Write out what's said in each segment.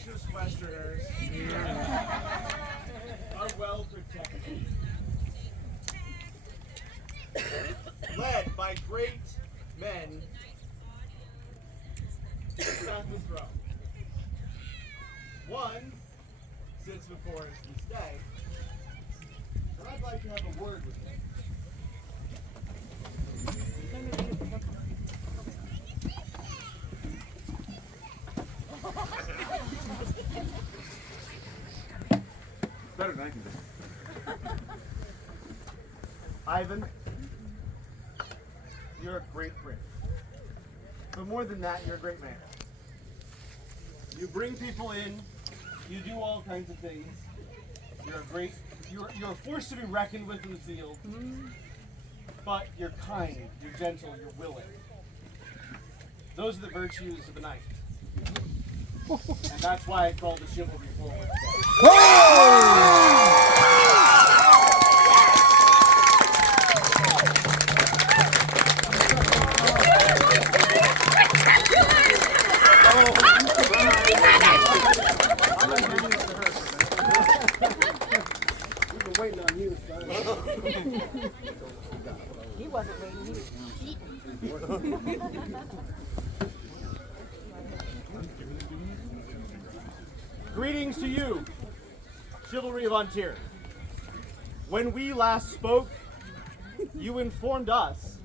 ferocious Westerners are well protected. Led by great men who sat the throne. One sits before us this day, and I'd like to have a word with him. Better than I can do. Ivan, you're a great prince. But more than that, you're a great man. You bring people in, you do all kinds of things. You're a force to be reckoned with in the field. But you're kind, you're gentle, you're willing. Those are the virtues of a knight. And that's why I called the chivalry forward today. We've been waiting on you, son. He wasn't waiting, he was cheating. Greetings to you, chivalry of Ontir. When we last spoke, you informed us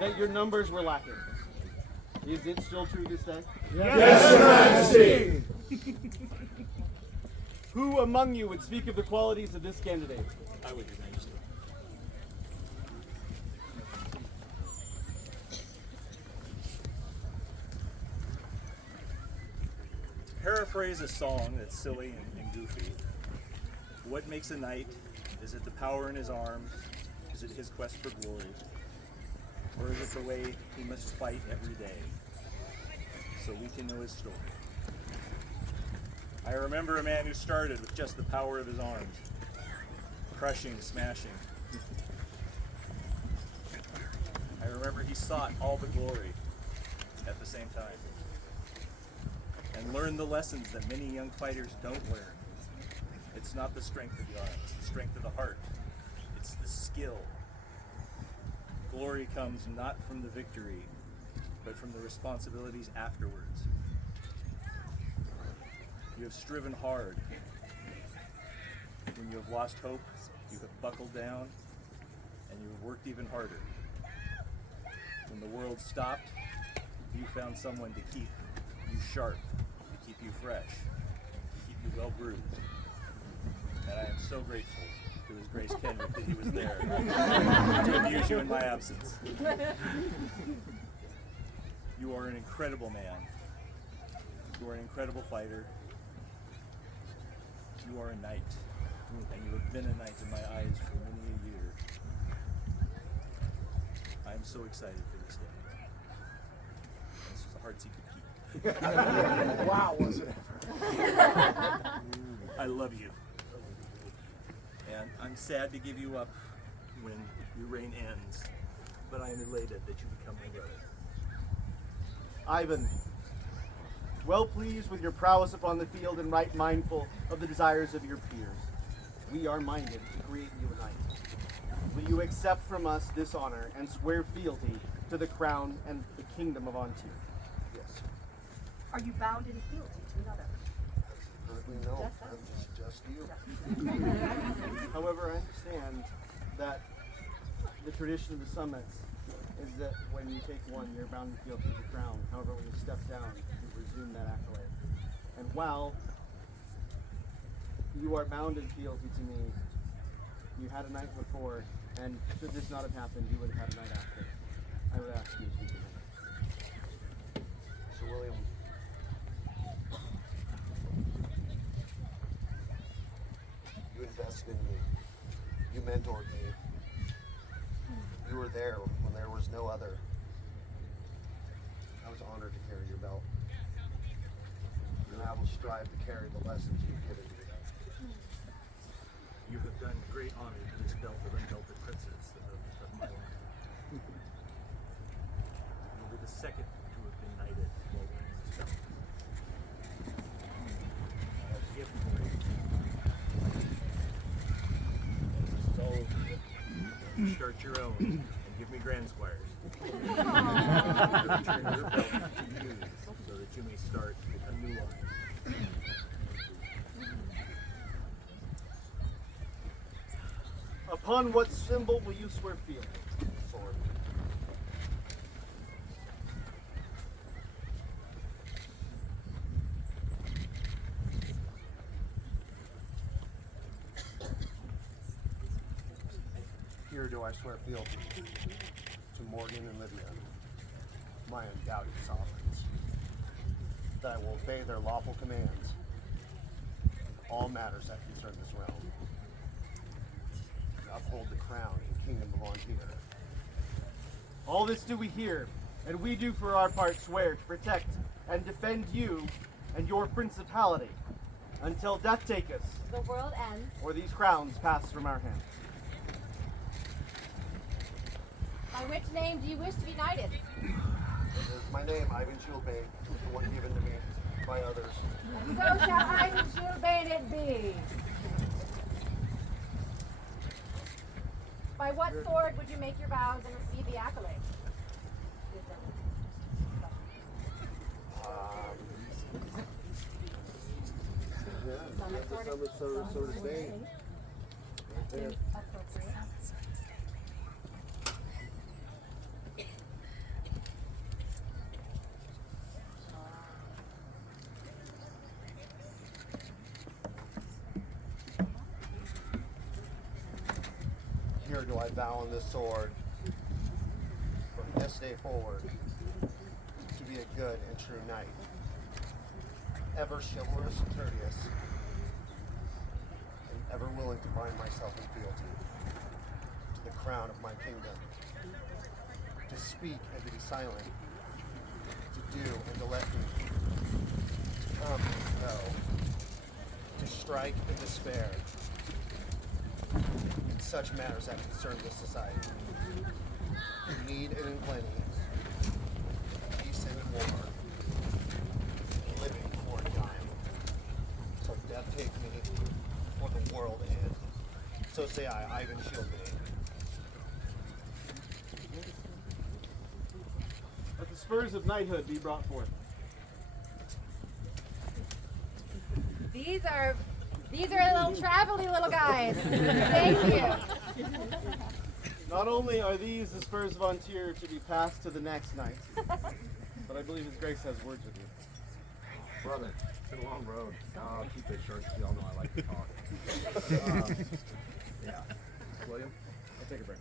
that your numbers were lacking. Is it still true this day? Yes, Your Majesty! Who among you would speak of the qualities of this candidate? I would, Your Majesty. To paraphrase a song that's silly and goofy, what makes a knight? Is it the power in his arms? Is it his quest for glory? Or is it the way he must fight every day so we can know his story? I remember a man who started with just the power of his arms, crushing, smashing. I remember he sought all the glory at the same time and learned the lessons that many young fighters don't learn. It's not the strength of the arm, it's the strength of the heart. It's the skill. Glory comes not from the victory, but from the responsibilities afterwards. You have striven hard. When you have lost hope, you have buckled down, and you have worked even harder. When the world stopped, you found someone to keep you sharp, to keep you fresh, to keep you well bruised. And I am so grateful to His Grace Kendrick that he was there to amuse you in my absence. You are an incredible man. You are an incredible fighter. You are a knight, and you have been a knight in my eyes for many a year. I am so excited for this day. This is the hearts he could keep. Wow, was it ever? I love you. And I'm sad to give you up when your reign ends, but I am elated that you become my brother. Ivan, well pleased with your prowess upon the field and right mindful of the desires of your peers, we are minded to create you a knight. Will you accept from us this honor and swear fealty to the crown and the kingdom of Ontir? Yes. Are you bound in fealty to another? Currently, no. It's just you. However, I understand that the tradition of the summits is that when you take one, you're bound in fealty to the crown. However, when you step down, you resume that accolade. And while you are bound in fealty to me, you had a knight before, and should this not have happened, you would have had a knight after. I would ask you to speak to me. Sir William, you invested in me. You mentored me. You were there when there was no other. I was honored to carry your belt. And I will strive to carry the lessons you've given me. You have done great honor to this belt of unbelted princes of my line. You were the second to have been knighted while wearing this belt. start your own and give me grand squires. Return your belt to me so that you may start a new line. Upon what symbol will you swear fealty? Sword. Here do I swear fealty to Morgan and Lydia, my undoubted sovereigns, that I will obey their lawful commands in all matters that concern this realm, and uphold the crown and kingdom of Ontir. All this do we hear, and we do for our part swear to protect and defend you and your principality until death take us, The world ends. or these crowns pass from our hands. By which name do you wish to be knighted? It is my name, Ivan Shieldbane, the one given to me by others. And so shall Ivan Shieldbane it be. By what sword would you make your vows and receive the accolade? So to say. Right there. Appropriate. Here do I vow on this sword, from this day forward, to be a good and true knight, ever chivalrous and courteous, and ever willing to bind myself in fealty to the crown of my kingdom, to speak and to be silent, to do and to let me, to come and go, to strike and despair, in such matters that concern this society, in need and in plenty, in peace and in war, in living or in dying, till death take me or the world end. So say I, Ivan Shieldbane. Let the spurs of knighthood be brought forth. These are little travel-y little guys. Thank you. Not only are these the spurs of Ontir to be passed to the next knight, but I believe His Grace has words with you. Brother, it's been a long road. I'll keep it short because y'all know I like to talk. Yeah. William? I'll take a break.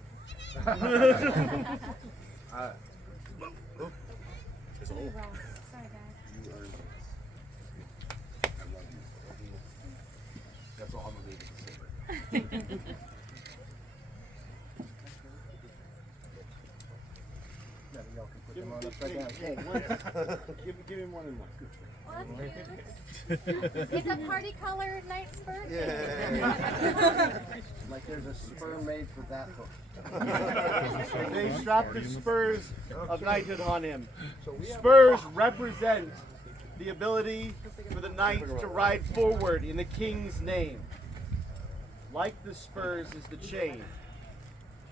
It's old. Sorry, guys. You earned this. I love you. That's all I'm gonna leave it to say. Y'all can put them on upside down. Give him one and one. Oh, that's cute. It's a party-colored night skirt. Yeah. Like there's a spur made for that hook. They strap the spurs of knighthood on him. Spurs represent the ability for the knight to ride forward in the king's name. Like the spurs is the chain.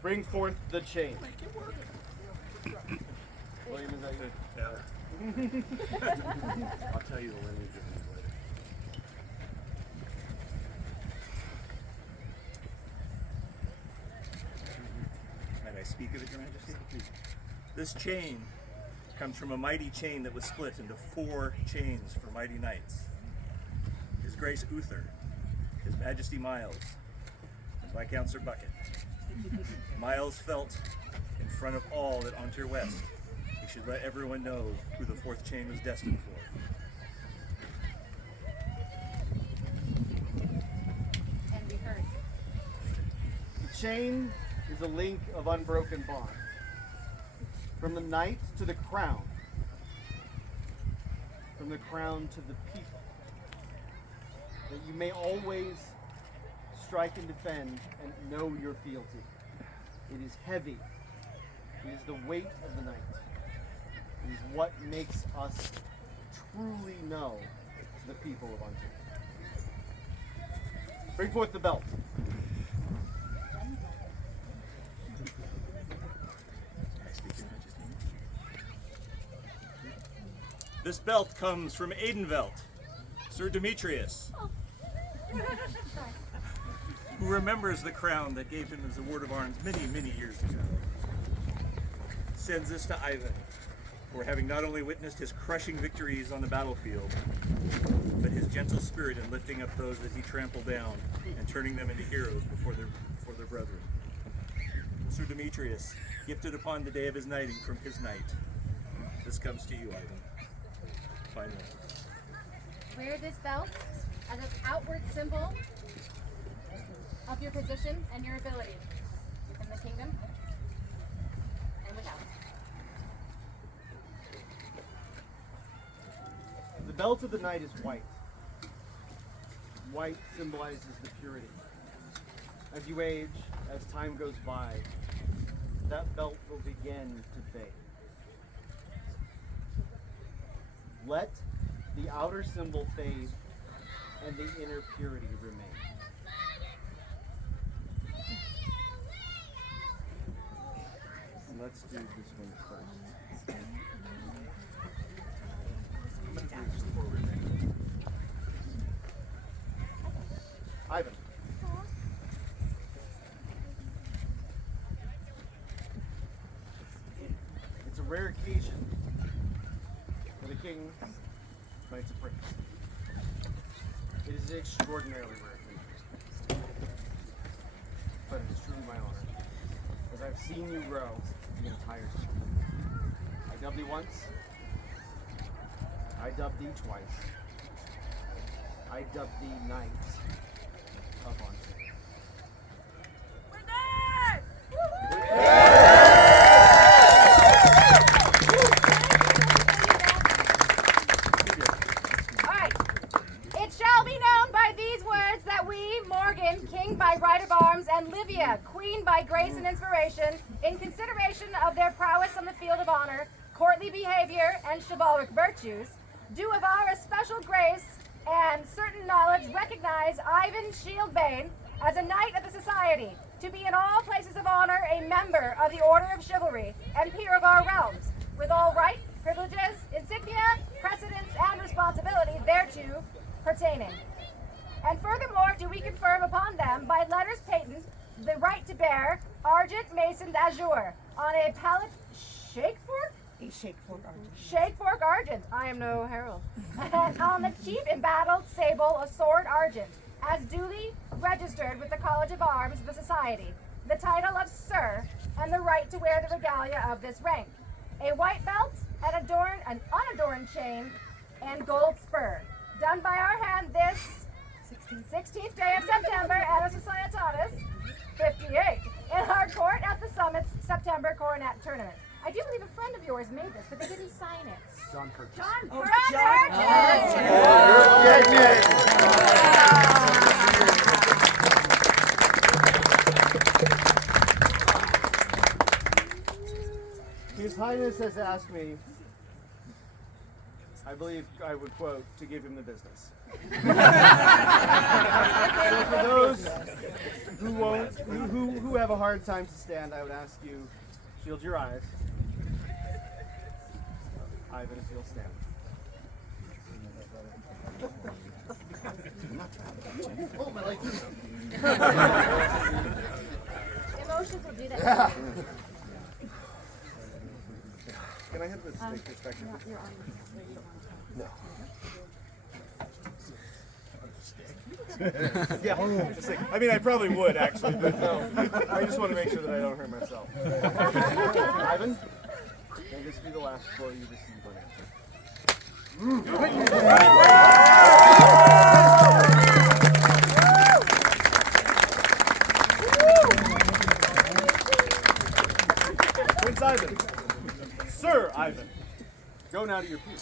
Bring forth the chain. William, is that good? Yeah. I'll tell you the lineage of these later. Might I speak of it, Your Majesty? This chain comes from a mighty chain that was split into 4 chains for mighty knights. His Grace Uther, His Majesty Miles, and Viscount Sir Bucket. Miles felt in front of all that Ontir West, he should let everyone know who the 4th chain was destined for. And be heard. The chain is a link of unbroken bond. From the knight to the crown. From the crown to the people. That you may always strike and defend and know your fealty. It is heavy. It is the weight of the night. It is what makes us truly know the people of Ontir. Bring forth the belt. This belt comes from Aidenvelt, Sir Demetrius, who remembers the crown that gave him his award of arms many, many years ago. Sends this to Ivan for having not only witnessed his crushing victories on the battlefield, but his gentle spirit in lifting up those that he trampled down and turning them into heroes before their brethren. Sir Demetrius, gifted upon the day of his knighting from his knight. This comes to you, Ivan. Finally. Wear this belt as an outward symbol of your position and your ability in the kingdom and without. The belt of the knight is white. White symbolizes the purity. As you age, as time goes by, that belt will begin to fade. Let the outer symbol fade and the inner purity remain. Let's do this one first. I'm going to do this forward. Ivan. It's a rare occasion for the King Knights of Praise. It is an extraordinarily rare occasion. But it is truly my honor, as I've seen you grow the entire time. I dubbed thee once. I dubbed thee twice. I dubbed thee Knight of Ontario. Alright. It shall be known by these words that we, Morgan, king by right of arms, and Livia, queen by grace and inspiration, in consideration of their prowess on the field of honor, courtly behavior, and chivalric virtues, do of our especial grace and certain knowledge recognize Ivan Shieldbane as a knight of the society, to be in all places of honor a member of the order of chivalry and peer of our realms, with all right, privileges, insignia, precedence, and responsibility thereto pertaining. And furthermore do we confirm upon them by letters patent the right to bear argent masoned azure on a pallet shake fork? A shake fork argent. Shake fork argent, I am no herald. And on the chief embattled sable a sword argent, as duly registered with the College of Arms of the Society, the title of Sir, and the right to wear the regalia of this rank, a white belt, an unadorned chain, and gold spur, done by our hand this 16th day of September at a Societatis 58 in our court at the Summit's September Coronet tournament. I do believe a friend of yours made this, but they didn't sign it. John Purchase. John Oh, His Highness has asked me, I believe I would quote, to give him the business. So for those who have a hard time to stand, I would ask you, shield your eyes. Ivan, if you'll stand. Oh, my leg. Emotions will do that. Yeah. Can I have this perspective? No. Yeah, just like, I mean, I probably would actually, but no. I just want to make sure that I don't hurt myself. Ivan, may this be the last blow you receive on answer. Prince Ivan, Sir Ivan, go now to your pew.